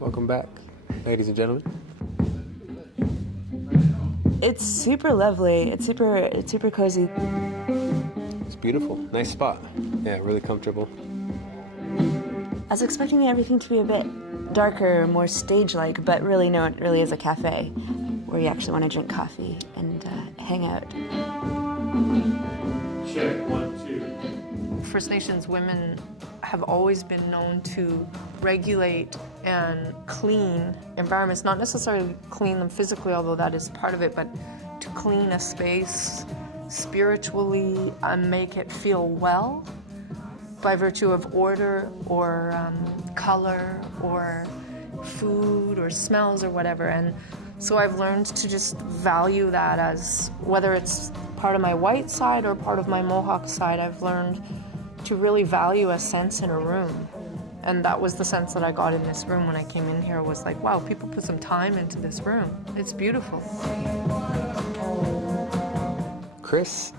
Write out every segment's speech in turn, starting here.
Welcome back, ladies and gentlemen. It's super lovely. It's super cozy. It's beautiful. Nice spot. Yeah, really comfortable. I was expecting everything to be a bit darker, more stage-like, but really, no, it really is a cafe where you actually want to drink coffee and hang out. Check, 1, 2. First Nations women have always been known to regulate and clean environments, not necessarily clean them physically, although that is part of it, but to clean a space spiritually and make it feel well by virtue of order or color or food or smells or whatever. And so I've learned to just value that as, whether it's part of my white side or part of my Mohawk side, I've learned to really value a sense in a room. And that was the sense that I got in this room when I came in here, was like, wow, people put some time into this room. It's beautiful. Cris?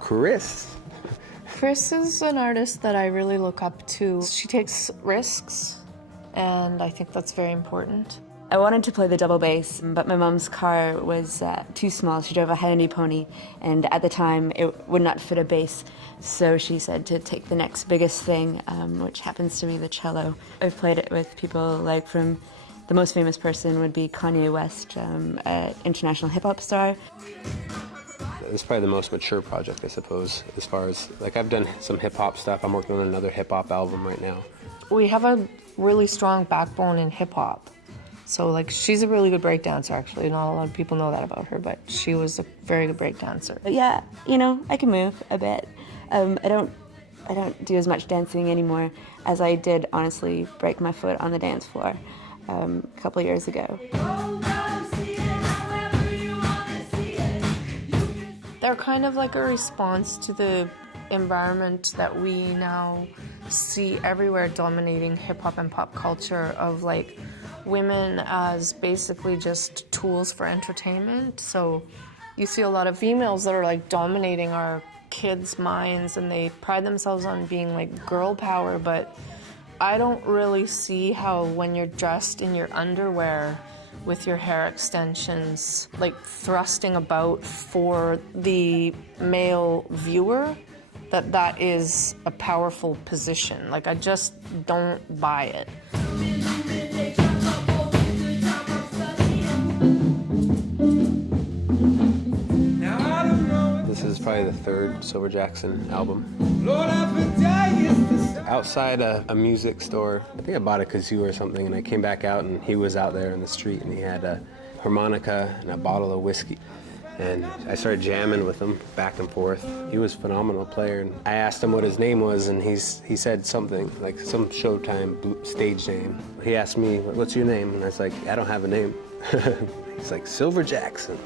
Cris is an artist that I really look up to. She takes risks, and I think that's very important. I wanted to play the double bass, but my mom's car was too small. She drove a Hyundai Pony, and at the time it would not fit a bass. So she said to take the next biggest thing, which happens to be the cello. I've played it with people like from, the most famous person would be Kanye West, an international hip-hop star. It's probably the most mature project, I suppose, as far as, like, I've done some hip-hop stuff. I'm working on another hip-hop album right now. We have a really strong backbone in hip-hop. So, like, she's a really good breakdancer, actually. Not a lot of people know that about her, but she was a very good breakdancer. But yeah, you know, I can move a bit. I don't do as much dancing anymore as I did, honestly, break my foot on the dance floor a couple years ago. They're kind of like a response to the environment that we now see everywhere dominating hip-hop and pop culture, of like women as basically just tools for entertainment. So you see a lot of females that are like dominating our kids' minds, and they pride themselves on being like girl power, but I don't really see how, when you're dressed in your underwear with your hair extensions, like thrusting about for the male viewer, that is a powerful position. Like, I just don't buy it. This is probably the third Silver Jackson album. Outside a music store, I think I bought a kazoo or something, and I came back out and he was out there in the street, and he had a harmonica and a bottle of whiskey. And I started jamming with him back and forth. He was a phenomenal player. And I asked him what his name was, and he said something, like some Showtime stage name. He asked me, what's your name? And I was like, I don't have a name. He's like, Silver Jackson.